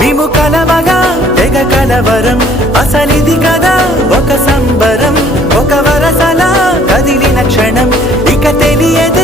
మేము కలవగా తెగ కలవరం అసలిది కదా ఒక సంబరం ఒక వరసలా కదిలిన క్షణం ఇక తెలియదు